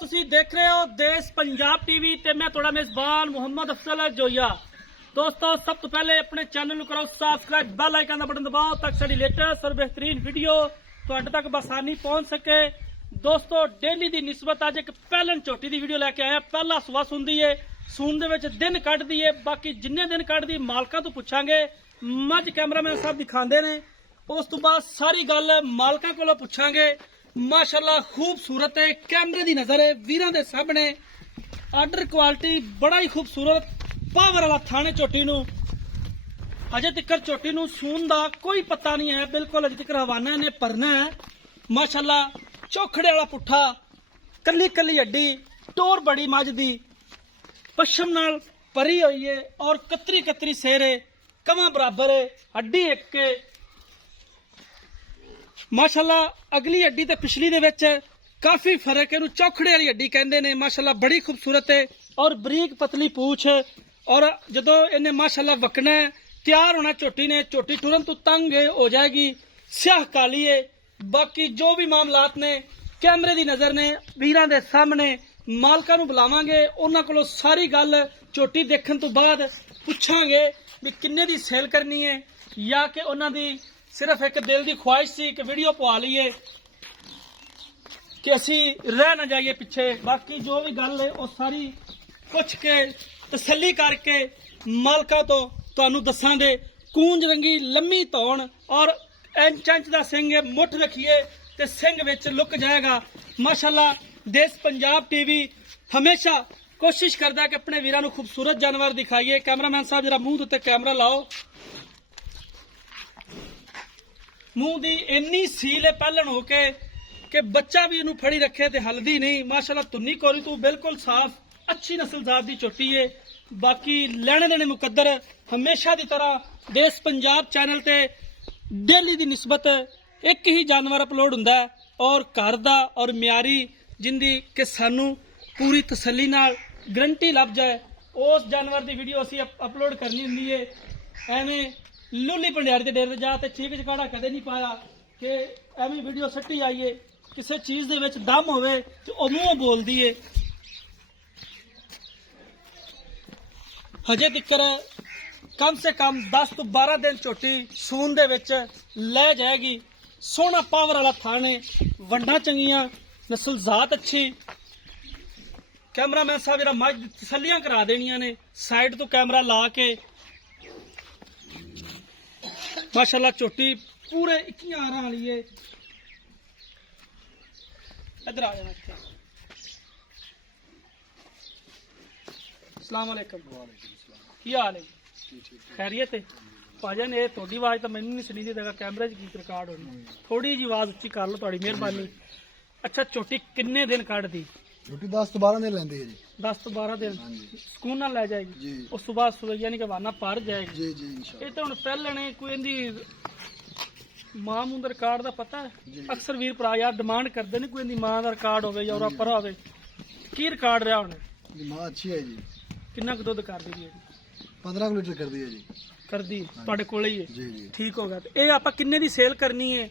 ਤੁਸੀਂ ਦੇਖ ਰਹੇ ਹੋ ਦੇਸ਼ ਪੰਜਾਬ ਟੀਵੀ ਤੇ ਮੈਂ ਤੁਹਾਡਾ ਮੇਜ਼ਬਾਨ ਮੁਹੰਮਦ ਅਫਜ਼ਲ ਜੋਇਆ। ਦੋਸਤੋ ਸਭ ਤੋਂ ਪਹਿਲੇ ਆਪਣੇ ਚੈਨਲ ਨੂੰ ਕਰੋ ਸਬਸਕ੍ਰਾਈਬ, ਬੈਲ ਆਈਕਨ ਦਾ ਬਟਨ ਦਬਾਓ ਤਾਂ ਸਾਡੀ ਲੇਟੈਸਟ ਔਰ ਬਿਹਤਰੀਨ ਵੀਡੀਓ ਤੁਹਾਡੇ ਤੱਕ ਬਸਾਨੀ ਪਹੁੰਚ ਸਕੇ। ਦੋਸਤੋ ਡੇਲੀ ਦੀ ਨਿਸਬਤ ਅੱਜ ਇੱਕ ਪਹਿਲਣ ਝੋਟੀ ਦੀ ਵੀਡੀਓ ਲੈ ਕੇ ਆਇਆ। ਪਹਿਲਾ ਸਵਾ ਸੁਣਦੀ ਏ, ਸੂਣ ਦੇ ਵਿੱਚ ਦਿਨ ਕੱਢਦੀ ਏ, ਬਾਕੀ ਜਿੰਨੇ ਦਿਨ ਕੱਢਦੀ ਮਾਲਕਾਂ ਤੋਂ ਪੁੱਛਾਂਗੇ। ਮੱਝ ਕੈਮਰਾਮੈਨ ਸਾਹਿਬ ਦਿਖਾਉਂਦੇ ਨੇ, ਉਸ ਤੋਂ ਬਾਅਦ ਸਾਰੀ ਗੱਲ ਮਾਲਕਾਂ ਕੋਲੋਂ ਪੁੱਛਾਂਗੇ। माशाल्लाह खूबसूरत है, कैमरे की नजर है वीरां दे सामने। आर्डर क्वालिटी बड़ा ही खूबसूरत पावर वाला थाने झोटी नूं अजे तक झोटी नूं सून दा कोई पता नहीं है, बिल्कुल अजे तक हवाना ने भरना है। माशाल्लाह चौखड़े वाला पुट्ठा, कली कली हड्डी, टोर बड़ी मझ दी, पश्चिम नाल भरी हुई है और कतरी कतरी सेर है, कवां बराबर है, हड्डी एक के। माशाल्लाह अगली हड्डी ते पिछली दे विच काफी फर्क है, चौखड़े वाली हड्डी कहंदे ने। माशाल्लाह बड़ी खूबसूरत है और बरीक पतली पूछ, और जदों इन्हें माशाल्लाह वकना तैयार होना झोटी ने, झोटी तुरंत तंग हो जाएगी, स्याह काली है। बाकी जो भी मामलात ने कैमरे की नजर ने वीरां दे सामने मालकां नूं बुलावांगे, उन्हां कोलों सारी गल झोटी देखण तो बाद पुछांगे भी किन्ने दी सेल करनी है या कि उन्हां दी सिर्फ एक दिल की ख्वाहिश सी कि वीडियो पवा लीए कि असी रह ना जाइए पिछे। बाकी जो भी गल है वो सारी पुछ के तसल्ली करके मालका तो तुहानू दसांगे। कूंज रंगी लम्मी धौण और इंच इंच दा सिंह मुठ रखिए ते सिंह विच लुक जाएगा। माशाल्लाह देश पंजाब टीवी हमेशा कोशिश करता है कि अपने वीरां नू खूबसूरत जानवर दिखाइए। कैमरामैन साहब जरा मूँह उत्ते कैमरा लाओ। मूँह दी इन्नी सील है पहलन हो के कि बच्चा भी इनू फड़ी रखे ते हलदी नहीं। माशाल्लाह तुन्नी कोरी तू बिल्कुल साफ, अच्छी नस्ल जात दी झोटी है। बाकी लेने देने मुकद्दर हमेशा की तरह देश पंजाब चैनल ते डेली की निस्बत एक ही जानवर अपलोड हुंदा है और घर दा और म्यारी जिंदी कि सानू पूरी तसल्ली नाल गारंटी लभ जाए उस जानवर की वीडियो असी अपलोड करनी हुंदी है। एवें लुली भंडियारी के डेरे जा ते चीक चकाड़ा कदे नहीं पाया कि एवं वीडियो सट्टी आईए। किसी चीज़ दे विच दम होवे ते ओह मूँह बोलदी है। हजे तिकर कम से कम 10 तो 12 दिन झोटी सून दे विच लै जाएगी। सोहना पावर वाला थाने, वंडा चंगियां, नस्ल जात अच्छी। कैमरामैन साहब जरा मझ तसल्लियां करा देनियां ने साइड तो कैमरा ला के। माशाल्लाह झोटी पूरे 21 आरा वाली है। इधर आ जाना। अस्सलाम वालेकुम, की हाल है? खैरियत है भाजन? ये थोड़ी आवाज तो मैनू नहीं सुनी दी, कैमरे च की रिकॉर्ड होनी, थोड़ी जी आवाज उच्ची कर लो, थोड़ी मेहरबानी। अच्छा झोटी किन्ने दिन कढ़दी? झोटी 10 तो 12 दिन लेंदी है जी। 10 तो 12 दिन सुकून नाल ले जाएगी जी। उस सुबह सुबह यानी कि वाना पार जाएगी जी जी इंशाल्लाह। ये तो हुण पहले कोई इहदी मां मूं दा रिकॉर्ड दा पता है? अक्सर वीर भरा यार डिमांड करते ने कोई इहदी मां दा रिकॉर्ड होवे या पर होवे, की रिकॉर्ड रहा हुण? मां अच्छी है जी। किन्ना कुछ दुध कर दी है? 15 लीटर कर दी है जी। कर दी तुहाडे कोल ही है जी जी। ठीक हो गया। तो ये आपां किन्ने दी सेल करनी है?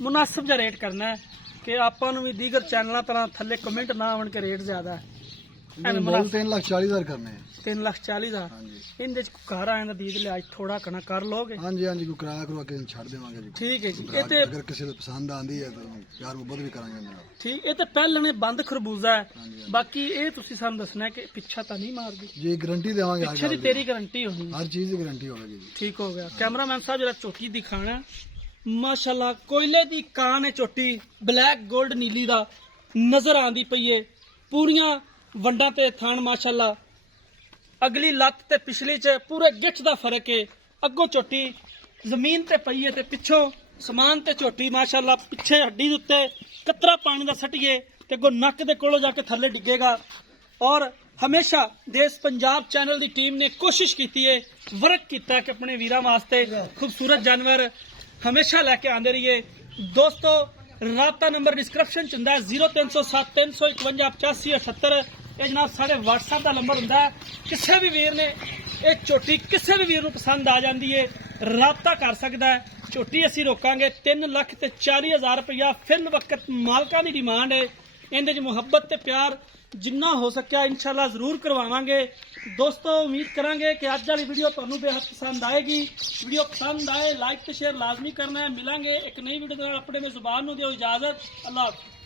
मुनासिब जिहा रेट करना है कि आपां नूं भी दीगर चैनलों तरह थल्ले कमेंट ना आवन के रेट ज्यादा है। 3,40,000 करने हैं। 3,40,000 हाँ जी। इहदे च घर आए दा दीद लिहाज थोड़ा कना कर लोगे? हाँ जी हाँ जी, कोई किराया करवा के छड़ देवांगे जी। ठीक है जी। अगर किसी को पसंद आंदी है तो यार वो बद भी करांगे जनाब। ठीक, ये तो पहले बंद खरबूजा है। हाँ जी। बाकी ये तुसी सानू दसना है कि पिछा तो नहीं मारदी? जी गारंटी देवांगे। पिछे दी तेरी गारंटी होनी? हर चीज की गारंटी होगी जी। ठीक हो गया। कैमरामैन साहब जरा चोटी दिखाना। माशाल्लाह कोयले दी कान है झोटी, ब्लैक गोल्ड नीली दा नजर आंदी पई है। पूरियां वंडा ते थान माशाल्लाह, अगली लत्त ते पिछली च पूरे गिठ दा फर्क है। अगों झोटी जमीन ते पई है ते पिछों समान ते झोटी माशाल्लाह पिछे हड्डी दे उत्ते कतरा पानी दा सटिए ते अगों नक दे कोलों जाके थल्ले डिगेगा। और हमेशा देश पंजाब चैनल की टीम ने कोशिश की है, वर्क किया कि अपने वीरां वास्ते खूबसूरत जानवर हमेशा लैके आंदे रहिए। दोस्तों राबता नंबर डिस्क्रिप्शन च हुंदा है 0307 351 8578। ये जनाब साढ़े व्हाट्सएप का नंबर हुंदा है। किसी भी वीर ने ये झोटी किसी भी वीर नूं पसंद आ जाती है राबता कर सकता है। झोटी असी रोकांगे 3,40,000 रुपया फिल वक्त मालकां की डिमांड है। ਇਹਦੇ 'ਚ ਮੁਹੱਬਤ ਤੇ ਪਿਆਰ ਜਿੰਨਾ ਹੋ ਸਕਿਆ ਇਨਸ਼ਾਅੱਲਾ ਜ਼ਰੂਰ ਕਰਵਾਵਾਂਗੇ। ਦੋਸਤੋ ਉਮੀਦ ਕਰਾਂਗੇ ਕਿ ਅੱਜ ਵਾਲੀ ਵੀਡੀਓ ਤੁਹਾਨੂੰ ਬੇहद ਪਸੰਦ ਆਏਗੀ। ਵੀਡੀਓ ਪਸੰਦ ਆਏ ਲਾਈਕ ਤੇ ਸ਼ੇਅਰ ਲਾਜ਼ਮੀ ਕਰਨਾ ਹੈ। ਮਿਲਾਂਗੇ ਇੱਕ ਨਈ ਵੀਡੀਓ ਦੇ ਨਾਲ। ਆਪਣੇ ਮੇਜ਼ਬਾਨ ਨੂੰ ਦਿਓ ਇਜਾਜ਼ਤ। ਅੱਲਾਹ ਹਾਫ਼ਿਜ਼।